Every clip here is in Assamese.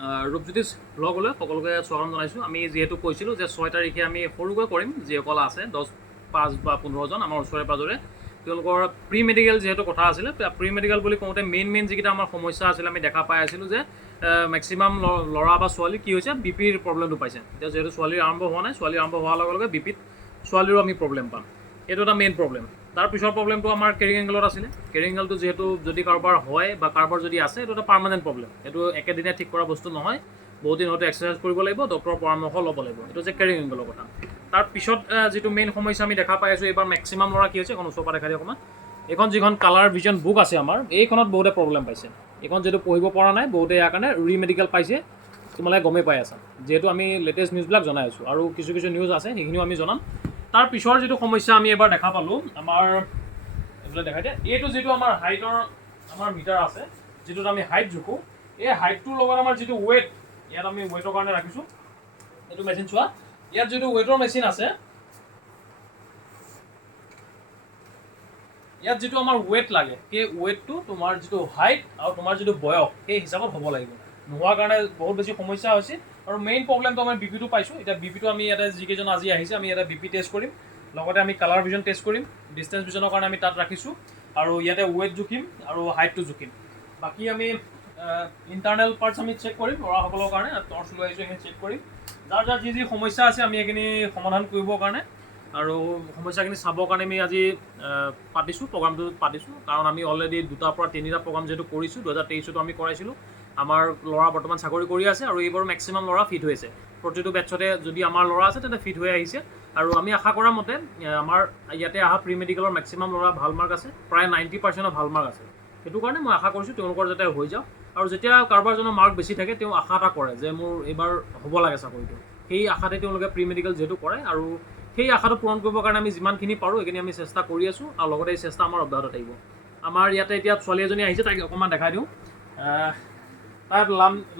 ৰূপজ্যোতিষ ব্লগলৈ সকলোকে স্বাগতম জনাইছোঁ। আমি যিহেতু কৈছিলোঁ যে 6 তাৰিখে আমি সৰুকৈ কৰিম, যিসকল আছে 10-5 বা 15 জন আমাৰ ওচৰে পাজৰে, তেওঁলোকৰ প্ৰি মেডিকেল যিহেতু কথা আছিলে। প্ৰি মেডিকেল বুলি কওঁতে মেইন যিকেইটা আমাৰ সমস্যা আছিলে আমি দেখা পাই আছিলোঁ যে মেক্সিমাম ল'ৰা বা ছোৱালী কি হৈছে বিপিৰ প্ৰব্লেমটো পাইছে। এতিয়া যিহেতু ছোৱালীৰ আৰম্ভ হোৱা নাই, ছোৱালীৰ আৰম্ভ হোৱাৰ লগে লগে বিপিত ছোৱালীৰো আমি প্ৰব্লেম পাম। এইটো এটা মেইন প্ৰব্লেম। তাৰ পিছৰ প্ৰব্লেমটো আমাৰ কেৰিং এংগলত আছিলে। কেৰিং এংগলটো যিহেতু যদি কাৰোবাৰ হয় বা কাৰোবাৰ যদি আছে, এইটো এটা পাৰ্মানেণ্ট প্ৰব্লেম। এইটো একেদিনে ঠিক কৰা বস্তু নহয়, বহুত দিন হয়তো এক্সাৰচাইজ কৰিব লাগিব, ডক্টৰৰ পৰামৰ্শ ল'ব লাগিব। এইটো হৈছে কেৰিং এংগলৰ কথা। তাৰ পিছত যিটো মেইন সমস্যা আমি দেখা পাই আছোঁ, এইবাৰ মেক্সিমাম ল'ৰা কি হৈছে, এখন ওচৰ পৰা দেখা দিয়ে অকণমান, এইখন যিখন কালাৰ ভিজন বুক আছে আমাৰ, এইখনত বহুতে প্ৰব্লেম পাইছে। এইখন যিহেতু পঢ়িব পৰা নাই, বহুতে ইয়াৰ কাৰণে ৰিমেডিকেল পাইছে। তোমালোকে গমেই পাই আছা, যিহেতু আমি লেটেষ্ট নিউজবিলাক জনাই আছোঁ, আৰু কিছু নিউজ আছে সেইখিনিও আমি জনাম। তাৰ পিছৰ যিটো সমস্যা আমি এবাৰ দেখা পালোঁ, আমাৰ এইবিলাক দেখাই দিয়ে, এইটো যিটো আমাৰ হাইটৰ আমাৰ মিটাৰ আছে, যিটোত আমি হাইট জোখোঁ, এই হাইটটোৰ লগত আমাৰ যিটো ৱেইট, ইয়াত আমি ৱেইটৰ কাৰণে ৰাখিছোঁ। এইটো মেচিন চোৱা, ইয়াত যিটো ৱেইটৰ মেচিন আছে, ইয়াত যিটো আমাৰ ৱেইট লাগে, সেই ৱেইটটো তোমাৰ যিটো হাইট আৰু তোমাৰ যিটো বয়স, সেই হিচাপত হ'ব লাগিব। নোহোৱাৰ কাৰণে বহুত বেছি সমস্যা হৈছে। আৰু মেইন প্ৰব্লেমটো আমি বিপিটো পাইছোঁ। এতিয়া বিপিটো আমি ইয়াতে যিকেইজন আজি আহিছে, আমি ইয়াতে বিপি টেষ্ট কৰিম, লগতে আমি কালাৰ ভিজন টেষ্ট কৰিম, ডিষ্টেঞ্চ ভিজনৰ কাৰণে আমি তাত ৰাখিছোঁ, আৰু ইয়াতে ৱেইট জুখিম আৰু হাইটটো জুখিম। বাকী আমি ইণ্টাৰনেল পাৰ্টছ আমি চেক কৰিম ল'ৰাসকলৰ কাৰণে, টৰ্চ লৈ আহিছোঁ, সেইখিনি চেক কৰিম। যাৰ যাৰ যি সমস্যা আছে আমি এইখিনি সমাধান কৰিবৰ কাৰণে আৰু সমস্যাখিনি চাবৰ কাৰণে আমি আজি পাতিছোঁ, প্ৰগ্ৰামটো পাতিছোঁ। কাৰণ আমি অলৰেডি 2টাৰ পৰা 3টা প্ৰগ্ৰাম যিহেতু কৰিছোঁ, 2023তো আমি কৰাইছিলোঁ। আমাৰ ল'ৰা বৰ্তমান চাকৰি কৰি আছে, আৰু এইবাৰ মেক্সিমাম ল'ৰা ফিট হৈছে। প্ৰতিটো বেটছতে যদি আমাৰ ল'ৰা আছে তেন্তে ফিট হৈ আহিছে। আৰু আমি আশা কৰা মতে আমাৰ ইয়াতে অহা প্ৰি মেডিকেলৰ মেক্সিমাম ল'ৰা ভাল মাৰ্ক আছে, প্ৰায় 90% ভাল মাৰ্ক আছে। সেইটো কাৰণে মই আশা কৰিছোঁ তেওঁলোকৰ যাতে হৈ যাওক। আৰু যেতিয়া কাৰোবাৰ জনৰ মাৰ্ক বেছি থাকে, তেওঁ আশা এটা কৰে যে মোৰ এইবাৰ হ'ব লাগে চাকৰিটো। সেই আশাতে তেওঁলোকে প্ৰি মেডিকেল যিহেতু কৰে, আৰু সেই আশাটো পূৰণ কৰিবৰ কাৰণে আমি যিমানখিনি পাৰোঁ এইখিনি আমি চেষ্টা কৰি আছোঁ, আৰু লগতে এই চেষ্টা আমাৰ অব্যাহত থাকিব। আমাৰ ইয়াতে এতিয়া ছোৱালী এজনী আহিছে, তাইক অকণমান দেখাই দিওঁ। তাই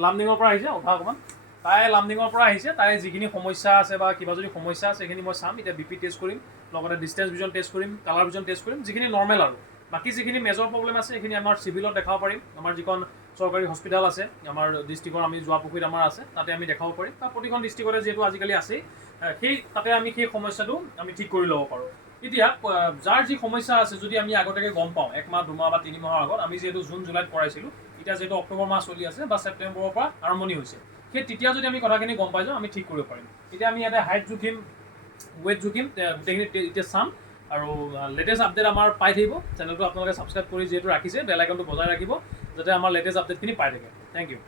লামডিঙৰ পৰা আহিছে, অকণমান তাই লামডিঙৰ পৰা আহিছে। তাই যিখিনি সমস্যা আছে বা কিবা যদি সমস্যা আছে সেইখিনি মই চাম। এতিয়া বিপি টেষ্ট কৰিম, লগতে ডিষ্টেঞ্চ ভিজন টেষ্ট কৰিম, কালাৰ ভিজন টেষ্ট কৰিম, যিখিনি নৰ্মেল। আৰু বাকী যিখিনি মেজৰ প্ৰব্লেম আছে সেইখিনি আমাৰ চিভিলত দেখাব পাৰিম। আমাৰ যিখন চৰকাৰী হস্পিটেল আছে আমাৰ ডিষ্ট্ৰিক্টৰ, আমি যোৱাপুখুৰীত আমাৰ আছে, তাতে আমি দেখাব পাৰিম। বা প্ৰতিখন ডিষ্ট্ৰিক্টতে যিহেতু আজিকালি আছেই, তাতে আমি সেই সমস্যাটো আমি ঠিক কৰি ল'ব পাৰোঁ। এতিয়া যাৰ যি সমস্যা আছে, যদি আমি আগতীয়াকৈ গম পাওঁ, 1 মাহ 2 মাহ বা 3 মাহৰ আগত, আমি যিহেতু জুন জুলাইত কৰাইছিলোঁ, এতিয়া যিহেতু অক্টোবৰ মাহ চলি আছে বা ছেপ্টেম্বৰৰ পৰা আৰম্ভণি হৈছে, সেই তেতিয়া যদি আমি কথাখিনি গম পাই যাওঁ, আমি ঠিক কৰিব পাৰিম। এতিয়া আমি ইয়াতে হাইট জুখিম, ৱেইট জুখিম, গোটেইখিনি এতিয়া চাম। আৰু লেটেষ্ট আপডেট আমাৰ পাই থাকিব। চেনেলটো আপোনালোকে ছাবস্ক্ৰাইব কৰি যিহেতু ৰাখিছে, বেল আইকনটো বজাই ৰাখিব, যাতে আমাৰ লেটেষ্ট আপডেটখিনি পাই থাকে। Thank U.